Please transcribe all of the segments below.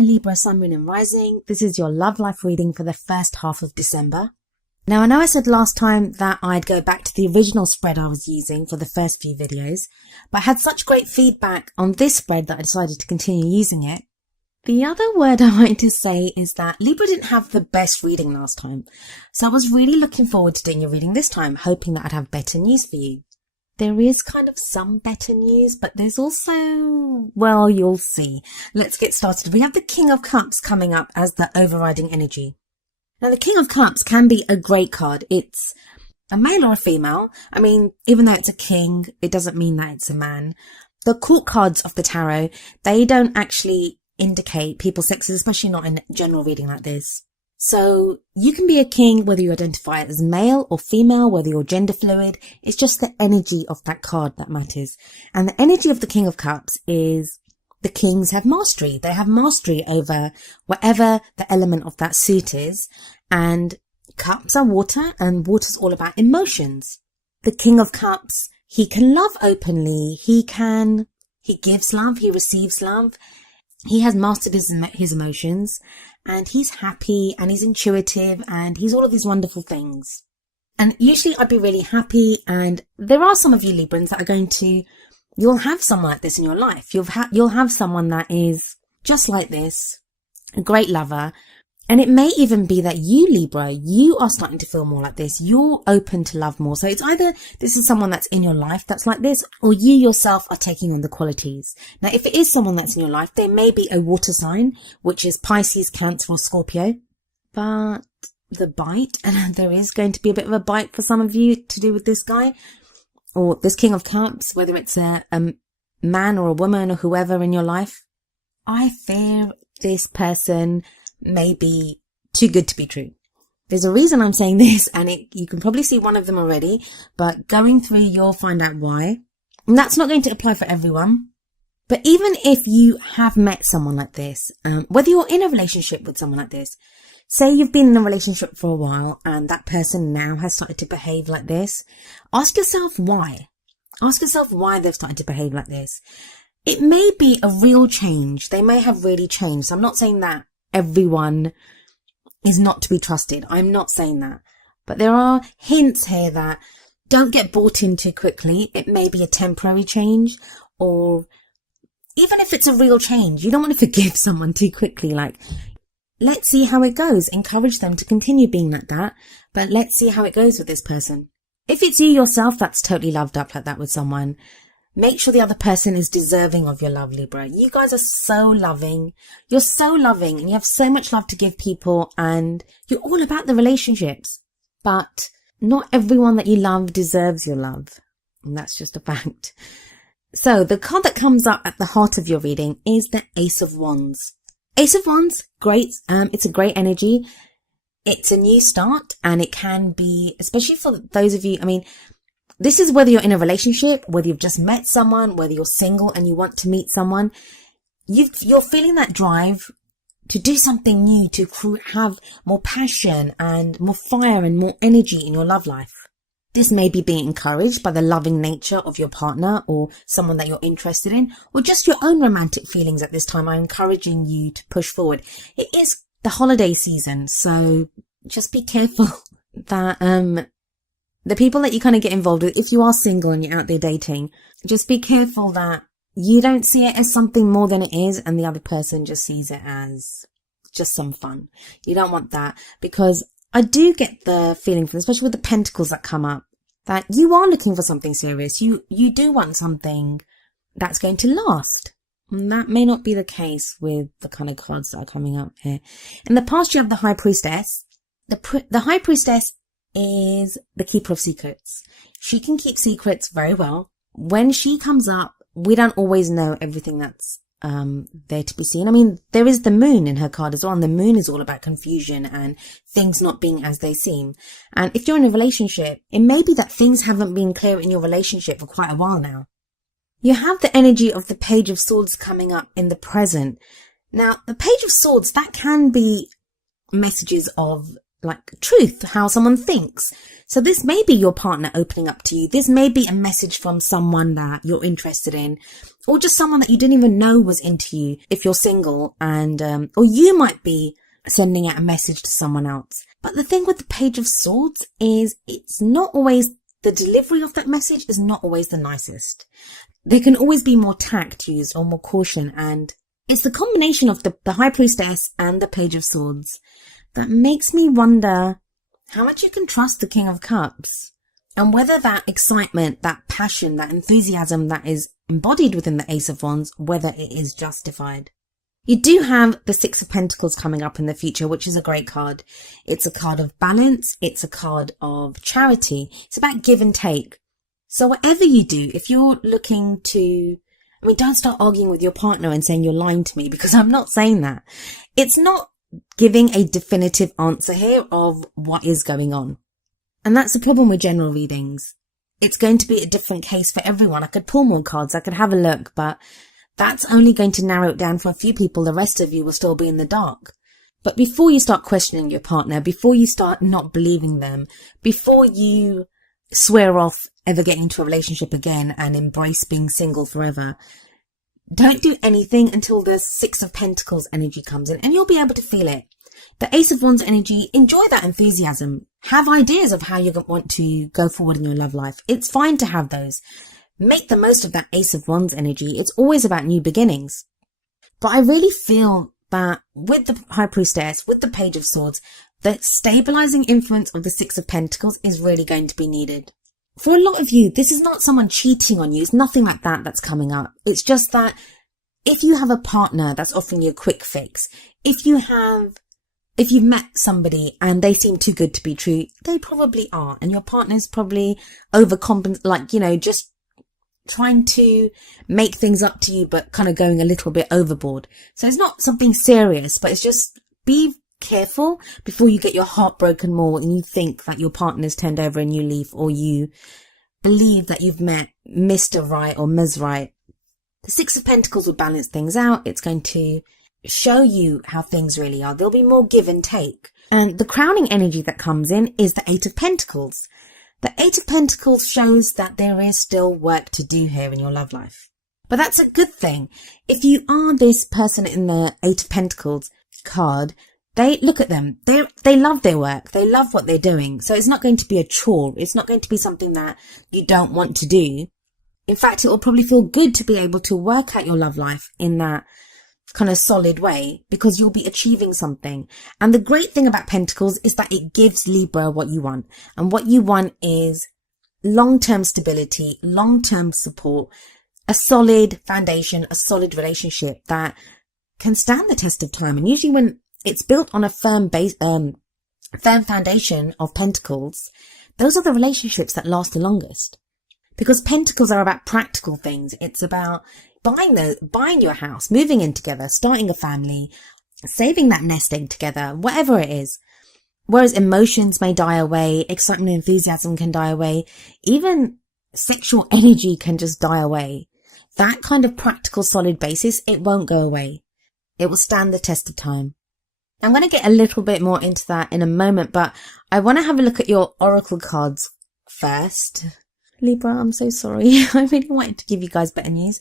there, Libra, Sun, Moon and Rising. This is your love life reading for the first half of December. Now, I know I said last time that I'd go back to the original spread I was using for the first few videos, but I had such great feedback on this spread that I decided to continue using it. The other word I wanted to say is that Libra didn't have the best reading last time, so I was really looking forward to doing your reading this time, hoping that I'd have better news for you. There is kind of some better news, but there's also, well, you'll see. Let's get started. We have the King of Cups coming up as the overriding energy. Now, the King of Cups can be a great card. It's a male or a female. I mean, even though it's a king, it doesn't mean that it's a man. The court cards of the tarot, they don't actually indicate people's sexes, especially not in general reading like this. So you can be a king whether you identify as male or female, whether you're gender fluid. It's just the energy of that card that matters. And the energy of the King of Cups is the kings have mastery. They have mastery over whatever the element of that suit is. And cups are water, and water's all about emotions. The King of Cups, he can love openly. He gives love. He receives love. He has mastered his emotions, and he's happy, and he's intuitive, and he's all of these wonderful things. And usually I'd be really happy, and there are some of you Librans that are going to, you'll have someone like this in your life. You'll have someone that is just like this, a great lover. And it may even be that you, Libra, you are starting to feel more like this. You're open to love more. So it's either this is someone that's in your life that's like this, or you yourself are taking on the qualities. Now, if it is someone that's in your life, there may be a water sign, which is Pisces, Cancer or Scorpio. But the bite, and there is going to be a bit of a bite for some of you to do with this guy, or this King of Cups, whether it's a man or a woman or whoever in your life. I fear this person may be too good to be true. There's a reason I'm saying this, and you can probably see one of them already, but going through, you'll find out why. And that's not going to apply for everyone. But even if you have met someone like this, whether you're in a relationship with someone like this, say you've been in a relationship for a while and that person now has started to behave like this, ask yourself why. Ask yourself why they've started to behave like this. It may be a real change. They may have really changed. So I'm not saying that everyone is not to be trusted. I'm not saying that. But there are hints here that don't get bought in too quickly. It may be a temporary change, or even if it's a real change, you don't want to forgive someone too quickly. Like, let's see how it goes. Encourage them to continue being like that, but let's see how it goes with this person. If it's you yourself that's totally loved up like that with someone, make sure the other person is deserving of your love, Libra. You guys are so loving. You're so loving, and you have so much love to give people, and you're all about the relationships. But not everyone that you love deserves your love. And that's just a fact. So the card that comes up at the heart of your reading is the Ace of Wands. Ace of Wands, great. It's a great energy. It's a new start, and it can be, especially for those of you, I mean, this is whether you're in a relationship, whether you've just met someone, whether you're single and you want to meet someone. You're feeling that drive to do something new, to have more passion and more fire and more energy in your love life. This may be being encouraged by the loving nature of your partner or someone that you're interested in, or just your own romantic feelings at this time are encouraging you to push forward. It is the holiday season, so just be careful that the people that you kind of get involved with, if you are single and you're out there dating, just be careful that you don't see it as something more than it is, and the other person just sees it as just some fun. You don't want that, because I do get the feeling, from, especially with the pentacles that come up, that you are looking for something serious. You do want something that's going to last. And that may not be the case with the kind of cards that are coming up here. In the past, you have the High Priestess. The High Priestess is the keeper of secrets. She can keep secrets very well. When she comes up, we don't always know everything that's there to be seen. I mean, there is the moon in her card as well, and the moon is all about confusion and things not being as they seem. And if you're in a relationship, it may be that things haven't been clear in your relationship for quite a while now. You have the energy of the Page of Swords coming up in the present. Now, the Page of Swords, that can be messages of like truth, how someone thinks. So this may be your partner opening up to you. This may be a message from someone that you're interested in, or just someone that you didn't even know was into you if you're single, and or you might be sending out a message to someone else. But the thing with the Page of Swords is it's not always, the delivery of that message is not always the nicest. There can always be more tact used or more caution, and it's the combination of the High Priestess and the Page of Swords that makes me wonder how much you can trust the King of Cups, and whether that excitement, that passion, that enthusiasm that is embodied within the Ace of Wands, whether it is justified. You do have the Six of Pentacles coming up in the future, which is a great card. It's a card of balance. It's a card of charity. It's about give and take. So whatever you do, if you're looking to, don't start arguing with your partner and saying you're lying to me, because I'm not saying that. It's not giving a definitive answer here of what is going on. And that's the problem with general readings. It's going to be a different case for everyone. I could pull more cards. I could have a look, but that's only going to narrow it down for a few people. The rest of you will still be in the dark. But before you start questioning your partner, before you start not believing them, before you swear off ever getting into a relationship again and embrace being single forever, don't do anything until the Six of Pentacles energy comes in, and you'll be able to feel it. The Ace of Wands energy, enjoy that enthusiasm. Have ideas of how you want to go forward in your love life. It's fine to have those. Make the most of that Ace of Wands energy. It's always about new beginnings. But I really feel that with the High Priestess, with the Page of Swords, the stabilizing influence of the Six of Pentacles is really going to be needed. For a lot of you, this is not someone cheating on you. It's nothing like that that's coming up. It's just that if you have a partner that's offering you a quick fix, if you've met somebody and they seem too good to be true, they probably are. And your partner's probably just trying to make things up to you, but kind of going a little bit overboard. So it's not something serious, but it's just be careful before you get your heart broken more and you think that your partner's turned over a new leaf, or you believe that you've met Mr. Right or Ms. Right. The Six of Pentacles will balance things out. It's going to show you how things really are. There'll be more give and take. And the crowning energy that comes in is the Eight of Pentacles. The Eight of Pentacles shows that there is still work to do here in your love life. But that's a good thing. If you are this person in the Eight of Pentacles card, they look at them. They love their work. They love what they're doing. So it's not going to be a chore. It's not going to be something that you don't want to do. In fact, it will probably feel good to be able to work out your love life in that kind of solid way, because you'll be achieving something. And the great thing about Pentacles is that it gives Libra what you want. And what you want is long-term stability, long-term support, a solid foundation, a solid relationship that can stand the test of time. And usually when it's built on a firm foundation of Pentacles, those are the relationships that last the longest. Because Pentacles are about practical things. It's about buying your house, moving in together, starting a family, saving that nest egg together, whatever it is. Whereas emotions may die away, excitement and enthusiasm can die away, even sexual energy can just die away. That kind of practical, solid basis, it won't go away. It will stand the test of time. I'm going to get a little bit more into that in a moment, but I want to have a look at your oracle cards first. Libra, I'm so sorry. I really wanted to give you guys better news.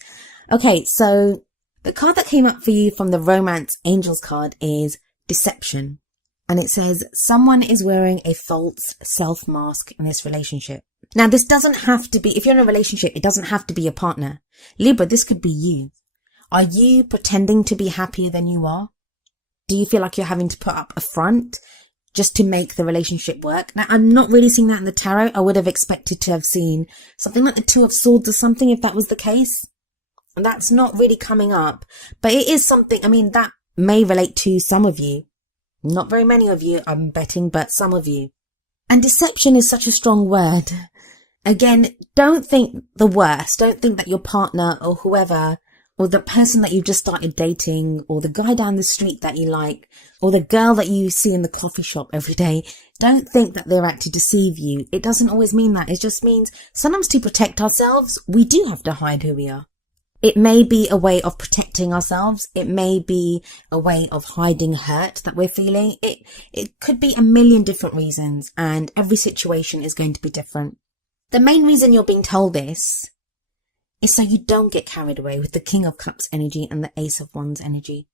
Okay, so the card that came up for you from the Romance Angels card is Deception. And it says, someone is wearing a false self-mask in this relationship. Now, this doesn't have to be, if you're in a relationship, it doesn't have to be your partner. Libra, this could be you. Are you pretending to be happier than you are? Do you feel like you're having to put up a front just to make the relationship work? Now, I'm not really seeing that in the tarot. I would have expected to have seen something like the Two of Swords or something if that was the case. And that's not really coming up. But it is something, that may relate to some of you. Not very many of you, I'm betting, but some of you. And deception is such a strong word. Again, don't think the worst. Don't think that your partner or whoever, or the person that you've just started dating, or the guy down the street that you like, or the girl that you see in the coffee shop every day, don't think that they're out to deceive you. It doesn't always mean that. It just means sometimes to protect ourselves, we do have to hide who we are. It may be a way of protecting ourselves. It may be a way of hiding hurt that we're feeling. It could be a million different reasons, and every situation is going to be different. The main reason you're being told this is so you don't get carried away with the King of Cups energy and the Ace of Wands energy.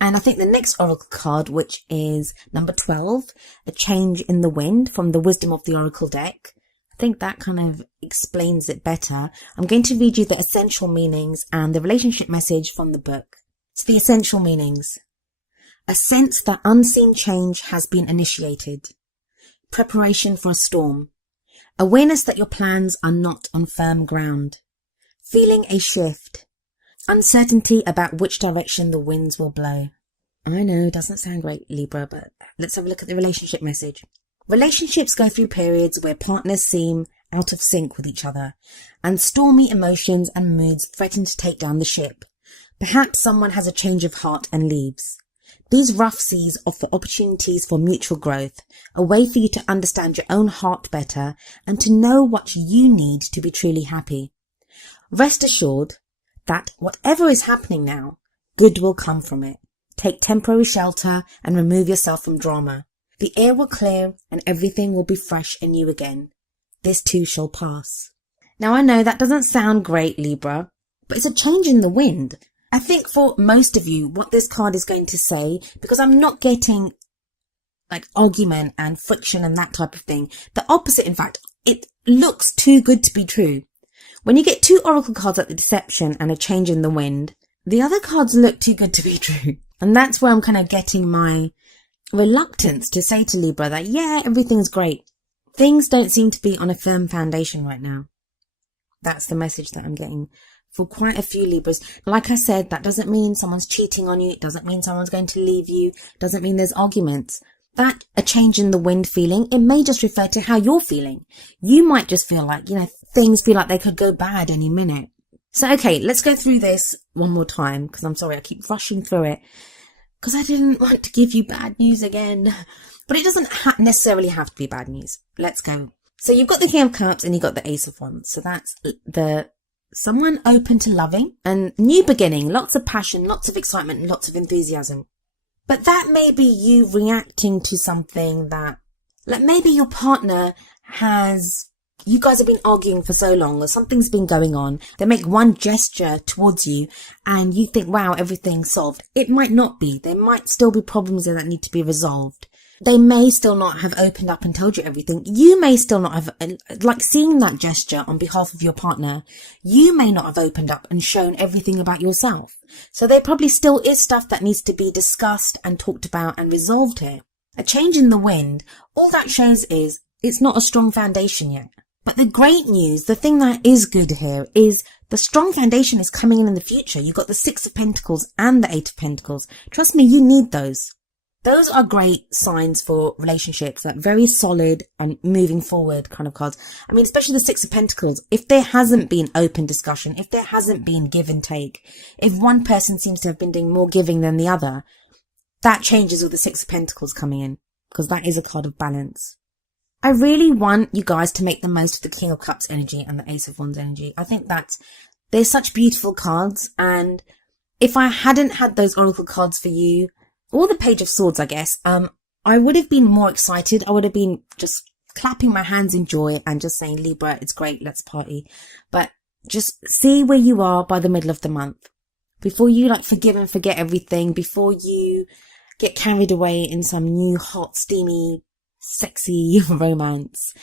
And I think the next oracle card, which is number 12, a change in the wind from the Wisdom of the Oracle deck, I think that kind of explains it better. I'm going to read you the essential meanings and the relationship message from the book. So the essential meanings. A sense that unseen change has been initiated. Preparation for a storm. Awareness that your plans are not on firm ground. Feeling a shift. Uncertainty about which direction the winds will blow. I know, it doesn't sound great, Libra, but let's have a look at the relationship message. Relationships go through periods where partners seem out of sync with each other, and stormy emotions and moods threaten to take down the ship. Perhaps someone has a change of heart and leaves. These rough seas offer opportunities for mutual growth, a way for you to understand your own heart better and to know what you need to be truly happy. Rest assured that whatever is happening now, good will come from it. Take temporary shelter and remove yourself from drama. The air will clear and everything will be fresh and new again. This too shall pass. Now I know that doesn't sound great, Libra, but it's a change in the wind. I think for most of you, what this card is going to say, because I'm not getting like argument and friction and that type of thing. The opposite, in fact, it looks too good to be true. When you get two oracle cards like the deception and a change in the wind, the other cards look too good to be true. And that's where I'm kind of getting my reluctance to say to Libra that, yeah, everything's great. Things don't seem to be on a firm foundation right now. That's the message that I'm getting for quite a few Libras. Like I said, that doesn't mean someone's cheating on you. It doesn't mean someone's going to leave you. It doesn't mean there's arguments. That a change in the wind feeling, it may just refer to how you're feeling. You might just feel like, things feel like they could go bad any minute. So, okay, let's go through this one more time, because I'm sorry, I keep rushing through it, because I didn't want to give you bad news again. But it doesn't necessarily have to be bad news. Let's go. So you've got the King of Cups and you've got the Ace of Wands. So that's someone open to loving and new beginning, lots of passion, lots of excitement, and lots of enthusiasm. But that may be you reacting to something that, like maybe your partner you guys have been arguing for so long, or something's been going on. They make one gesture towards you and you think, wow, everything's solved. It might not be. There might still be problems there that need to be resolved. They may still not have opened up and told you everything. You may still not have, like seeing that gesture on behalf of your partner, you may not have opened up and shown everything about yourself. So there probably still is stuff that needs to be discussed and talked about and resolved here. A change in the wind, all that shows is it's not a strong foundation yet. But the great news, the thing that is good here, is the strong foundation is coming in the future. You've got the Six of Pentacles and the Eight of Pentacles. Trust me, you need those. Those are great signs for relationships, like very solid and moving forward kind of cards. I mean, especially the Six of Pentacles. If there hasn't been open discussion, if there hasn't been give and take, if one person seems to have been doing more giving than the other, that changes with the Six of Pentacles coming in, because that is a card of balance. I really want you guys to make the most of the King of Cups energy and the Ace of Wands energy. I think that they're such beautiful cards, and if I hadn't had those oracle cards for you, or the Page of Swords, I guess, I would have been more excited. I would have been just clapping my hands in joy and just saying, Libra, it's great, let's party. But just see where you are by the middle of the month. Before you forgive and forget everything, before you get carried away in some new hot, steamy, sexy romance.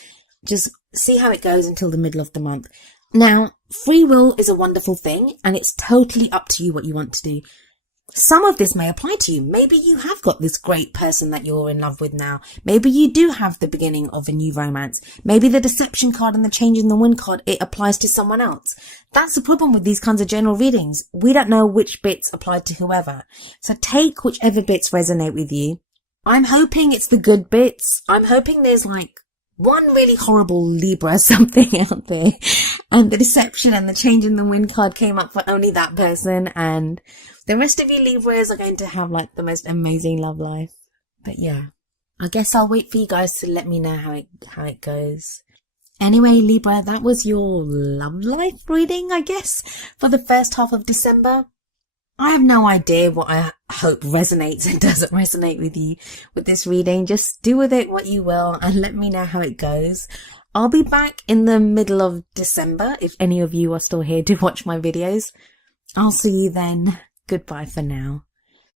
Just see how it goes until the middle of the month. Now, free will is a wonderful thing, and it's totally up to you what you want to do. Some of this may apply to you. Maybe you have got this great person that you're in love with now. Maybe you do have the beginning of a new romance. Maybe the deception card and the change in the wind card, it applies to someone else. That's the problem with these kinds of general readings. We don't know which bits apply to whoever. So take whichever bits resonate with you. I'm hoping it's the good bits. I'm hoping there's one really horrible Libra something out there, and the deception and the change in the wind card came up for only that person, and the rest of you Libras are going to have the most amazing love life. But yeah, I guess I'll wait for you guys to let me know how it goes. Anyway, Libra, that was your love life reading, I guess, for the first half of December. I have no idea what I hope resonates and doesn't resonate with you with this reading. Just do with it what you will and let me know how it goes. I'll be back in the middle of December if any of you are still here to watch my videos. I'll see you then. Goodbye for now.